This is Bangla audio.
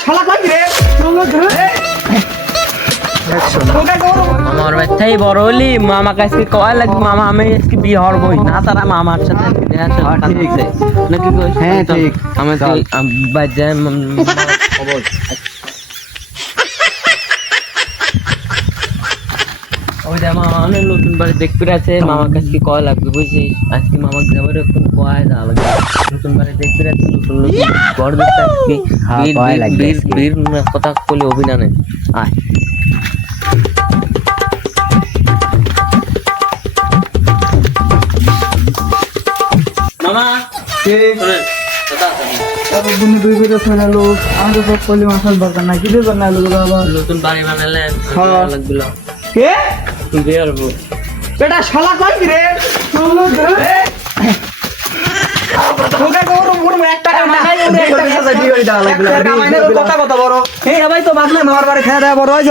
শালা কই রে আমার বাচ্চাই বড় হলি মামা কাছে কয় লাগবে মামা আমি আজকে বিয়ে হরবই না তারা মামার সাথে দেখা সাক্ষাৎ আছে নাকি কই হ্যাঁ, ঠিক। আমি তো বাজে খবর ওই যে মামা অনেক নতুন বাড়ি দেখতে আছে মামার কাছে কয় লাগবে বুঝছিস আজকে মামার যাবার এখন কয় যা লাগবে নতুন বাড়ি দেখতে আছে নতুন নতুন ঘর দেখতে আজকে হ্যাঁ, কয় লাগবে আজকে। বীর কথা বলে অভিনয় আয় মামা কে শোনেন কথা আছে তারপর তুমি দুই করে শুনে লোক আমাদের সব কলি মাসাল দরকার নাই কিছু দরকার নাই লোক আবার নতুন বাড়ি বানালেন হ্যাঁ। লাগলো কে বিয়ে হবো বেটা শালা কই রে তোকে গরম গরম একটা কামাই ওরে একটা কামাই কথা কথা বড় এই ভাই তো বাদলে মার বাড়ি খেয়ে দেয় বড় হয়